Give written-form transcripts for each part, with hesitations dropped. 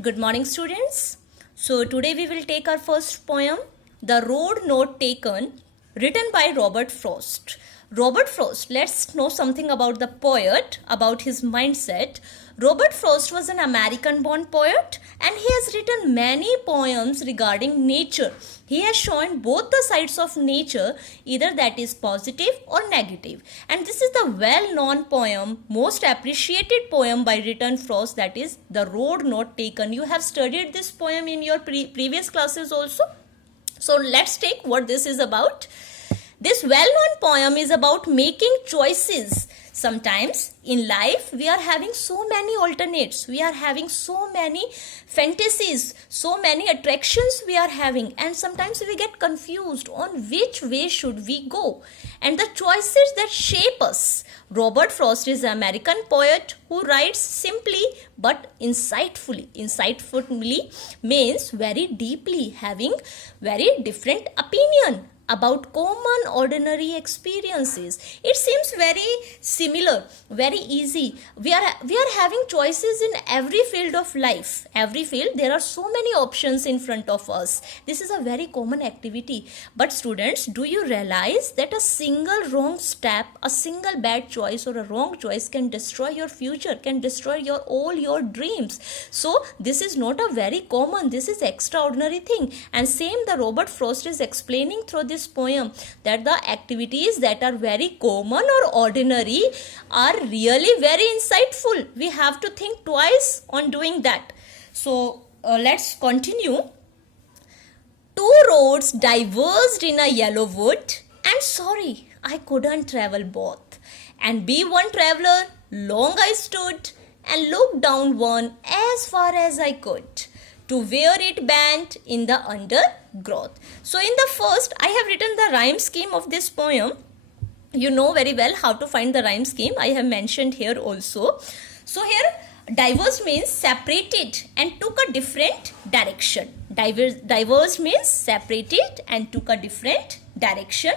Good morning, students. So, today we will take our first poem, The Road Not Taken, written by Robert Frost. Robert Frost, let's know something about the poet, about his mindset. Robert Frost was an American born poet and he has written many poems regarding nature. He has shown both the sides of nature, either that is positive or negative. And this is the well known poem, most appreciated poem by Richard Frost, that is The Road Not Taken. You have studied this poem in your previous classes also. So let's take what this is about. This well-known poem is about making choices. Sometimes in life we are having so many alternates, we are having so many fantasies, so many attractions we are having, and sometimes we get confused on which way should we go, and the choices that shape us. Robert Frost is an American poet who writes simply but insightfully. Insightfully means very deeply, having very different opinion about common ordinary experiences. It seems very similar, very easy. We are having choices in every field of life. Every field there are so many options in front of us. This is a very common activity. But students, do you realize that a single wrong step, a single bad choice or a wrong choice can destroy your future, can destroy all your dreams? So this is not a very common, this is extraordinary thing. And same the Robert Frost is explaining through this poem, that the activities that are very common or ordinary are really very insightful. We have to think twice on doing that. So let's continue. Two roads diverged in a yellow wood, and sorry, I couldn't travel both. And be one traveler, long I stood and looked down one as far as I could, to where it bent in the undergrowth. So in the first, I have written the rhyme scheme of this poem. You know very well how to find the rhyme scheme. I have mentioned here also. So here, diverged means separated and took a different direction. Diverged means separated and took a different direction.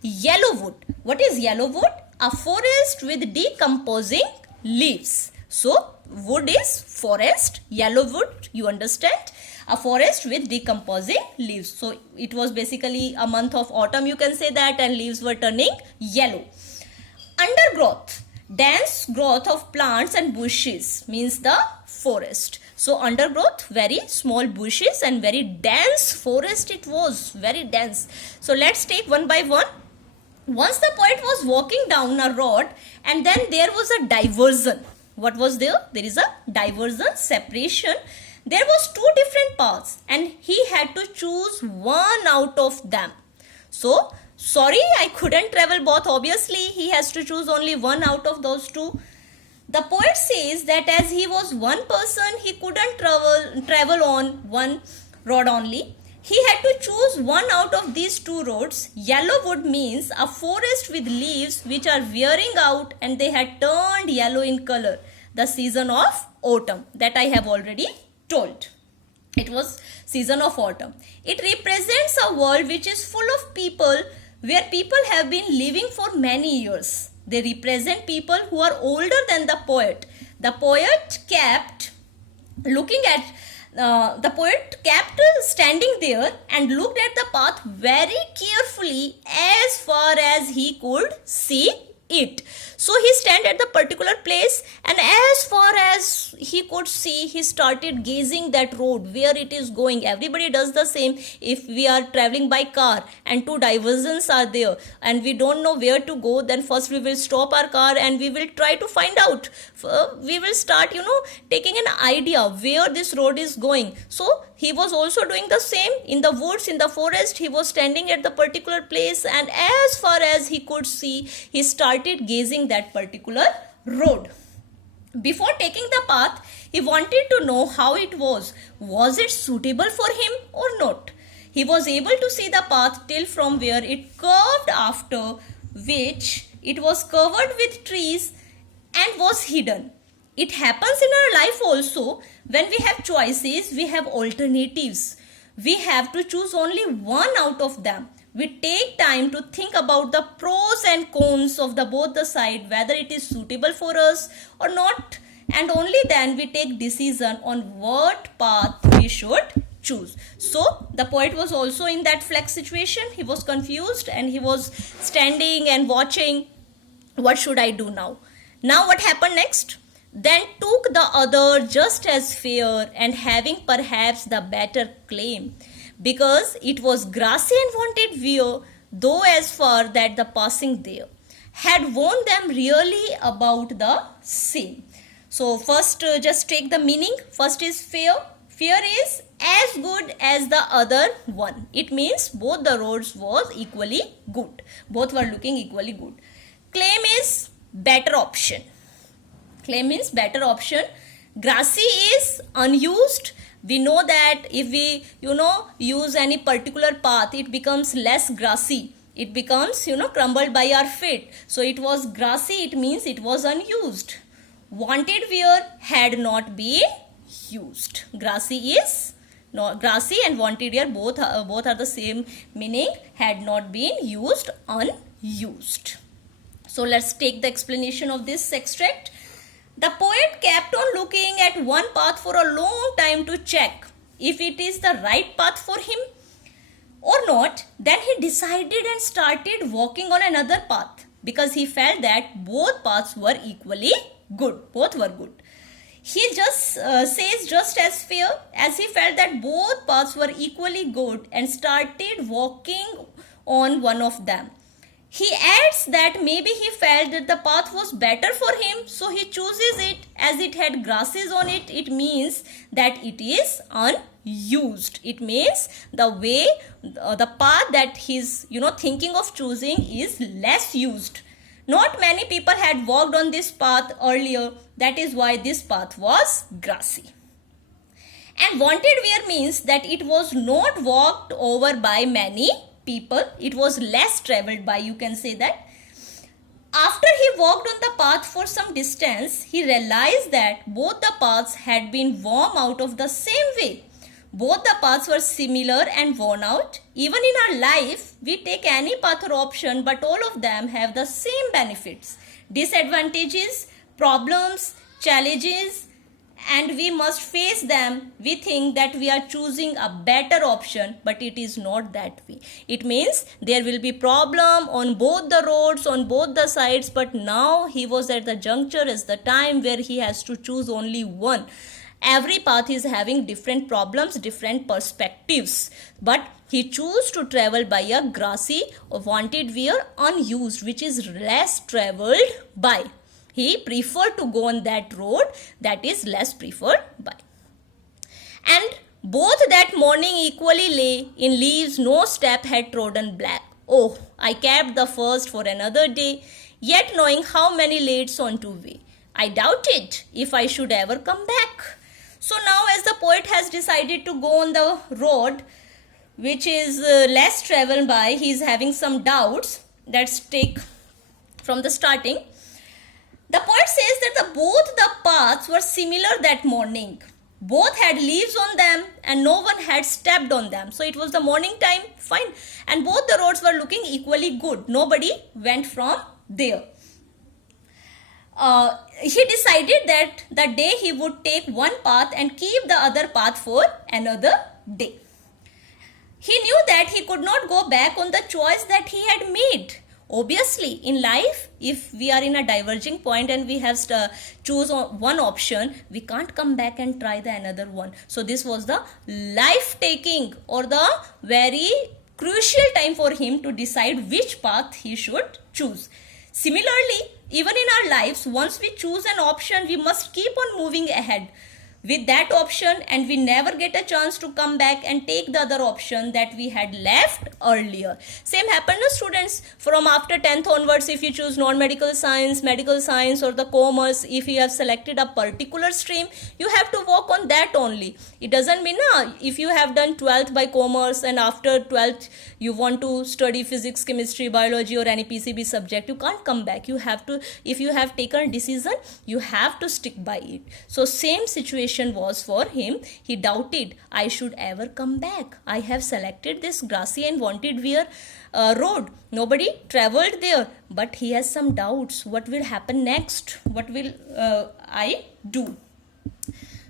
Yellow wood. What is yellow wood? A forest with decomposing leaves. So wood is forest, yellow wood, you understand, a forest with decomposing leaves. So it was basically a month of autumn, you can say that, and leaves were turning yellow. Undergrowth, dense growth of plants and bushes, means the forest. So undergrowth, very small bushes, and very dense forest it was, very dense. So let's take one by one. Once the poet was walking down a road, and then there was a diversion. What was there? There is a diversion, separation. There was two different paths and he had to choose one out of them. So, sorry, I couldn't travel both. Obviously, he has to choose only one out of those two. The poet says that as he was one person, he couldn't travel on one road only. He had to choose one out of these two roads. Yellow wood means a forest with leaves which are wearing out and they had turned yellow in color. The season of autumn that I have already told. It was season of autumn. It represents a world which is full of people, where people have been living for many years. They represent people who are older than the poet. The poet kept looking at standing there and looked at the path very carefully as far as he could see it. So he stand at the particular place, and as far as he could see, he started gazing that road where it is going. Everybody does the same. If we are traveling by car and two diversions are there and we don't know where to go, then first we will stop our car and we will try to find out. We will start, taking an idea where this road is going. So he was also doing the same. In the woods, in the forest, he was standing at the particular place, and as far as he could see, he started gazing that particular road. Before taking the path, he wanted to know how it was. Was it suitable for him or not? He was able to see the path till from where it curved, after which it was covered with trees and was hidden. It happens in our life also. When we have choices, we have alternatives. We have to choose only one out of them. We take time to think about the pros and cons of both the side, whether it is suitable for us or not. and only then we take decision on what path we should choose. So the poet was also in that flex situation. He was confused and he was standing and watching, what should I do now? Now what happened next? Then took the other just as fair and having perhaps the better claim, because it was grassy and wanted wear, though as far that the passing there had warned them really about the same. So first just take the meaning. First is fair. Fair is as good as the other one. It means both the roads was equally good. Both were looking equally good. Claim is better option. Claim means better option. Grassy is unused. We know that if we use any particular path, it becomes less grassy. It becomes crumbled by our feet. So it was grassy, it means it was unused. Wanted wear had not been used. Grassy is not grassy, and wanted wear both are the same meaning. Had not been used, unused. So let's take the explanation of this extract. The poet kept on looking at one path for a long time to check if it is the right path for him or not. Then he decided and started walking on another path, because he felt that both paths were equally good. Both were good. He just says just as fair, as he felt that both paths were equally good and started walking on one of them. He adds that maybe he felt that the path was better for him, so he chooses it. As it had grasses on it, it means that it is unused. It means the way, the path that he's thinking of choosing is less used. Not many people had walked on this path earlier. That is why this path was grassy. And wanted wear means that it was not walked over by many people. It was less traveled by, you can say that. After he walked on the path for some distance, he realized that both the paths had been worn out of the same way. Both the paths were similar and worn out. Even in our life, we take any path or option, but all of them have the same benefits, disadvantages, problems, challenges, and we must face them. We think that we are choosing a better option, but it is not that way. It means there will be problem on both the roads, on both the sides, but now he was at the juncture, is the time where he has to choose only one. Every path is having different problems, different perspectives, but he chose to travel by a grassy or wanted wear unused, which is less traveled by. He preferred to go on that road that is less preferred by. And both that morning equally lay in leaves no step had trodden black. Oh, I kept the first for another day, yet knowing how many laid on to way. I doubted if I should ever come back. So now as the poet has decided to go on the road which is less traveled by, he is having some doubts. Let's take from the starting. The poet says that both the paths were similar that morning. Both had leaves on them and no one had stepped on them. So it was the morning time, fine. And both the roads were looking equally good. Nobody went from there. He decided that the day he would take one path and keep the other path for another day. He knew that he could not go back on the choice that he had made. Obviously, in life, if we are in a diverging point and we have to choose one option, we can't come back and try the another one. So this was the life-taking or the very crucial time for him to decide which path he should choose. Similarly, even in our lives, once we choose an option, we must keep on moving ahead with that option, and we never get a chance to come back and take the other option that we had left earlier. Same happened to students from after 10th onwards. If you choose non-medical science, medical science or the commerce, if you have selected a particular stream, you have to work on that only. It doesn't mean if you have done 12th by commerce and after 12th you want to study physics, chemistry, biology or any PCB subject, you can't come back. You have to, if you have taken a decision, you have to stick by it. So same situation situation was for him. He doubted, I should ever come back. I have selected this grassy and wanted wear road. Nobody traveled there, but he has some doubts. What will happen next? What will I do?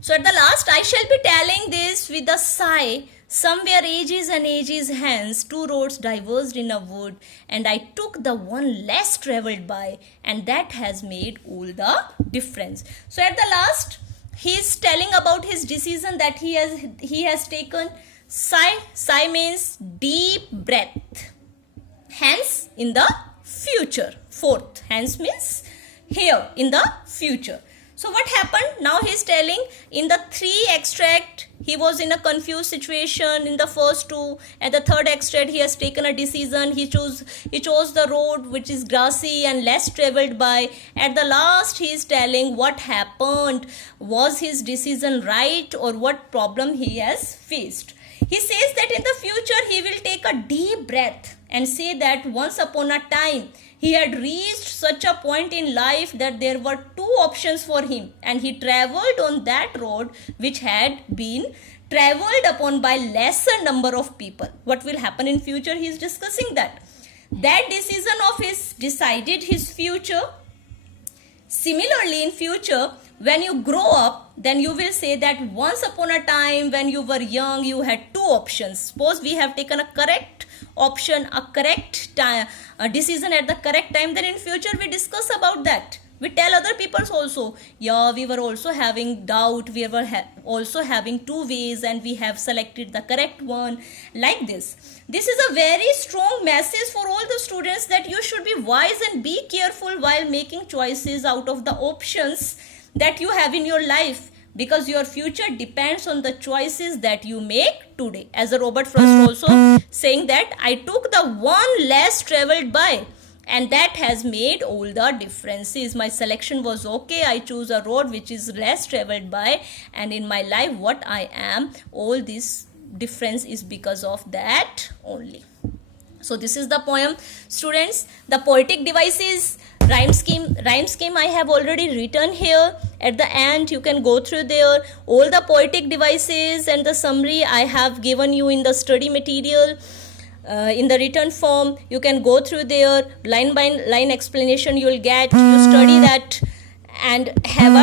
So at the last, I shall be telling this with a sigh. Somewhere ages and ages hence, two roads diverged in a wood, and I took the one less travelled by, and that has made all the difference. So at the last, he is telling about his decision that he has taken. Sigh means deep breath. Hence in the future. Fourth, hence means here in the future. So what happened? Now he is telling in the 3 extract, he was in a confused situation in the first 2. At the 3rd extract, he has taken a decision. He chose the road which is grassy and less travelled by. At the last, he is telling what happened. Was his decision right, or what problem he has faced? He says that in the future, he will take a deep breath and say that once upon a time, he had reached such a point in life that there were 2 options for him, and he travelled on that road which had been travelled upon by lesser number of people. What will happen in future? He is discussing that. That decision of his decided his future. Similarly, in future, when you grow up, then you will say that once upon a time when you were young, you had 2 options. Suppose we have taken a correct option, a correct decision at the correct time, then in future we discuss about that. We tell other people also, yeah, we were also having doubt, we were also having 2 ways and we have selected the correct one, like this. This is a very strong message for all the students that you should be wise and be careful while making choices out of the options that you have in your life, because your future depends on the choices that you make today. As a Robert Frost also saying that I took the one less travelled by, and that has made all the differences. My selection was okay. I choose a road which is less travelled by, and in my life what I am, all this difference is because of that only. So this is the poem, students. The poetic devices, rhyme scheme I have already written here. At the end you can go through there. All the poetic devices and the summary I have given you in the study material. In the written form, you can go through there, line by line explanation you will get. You study that and have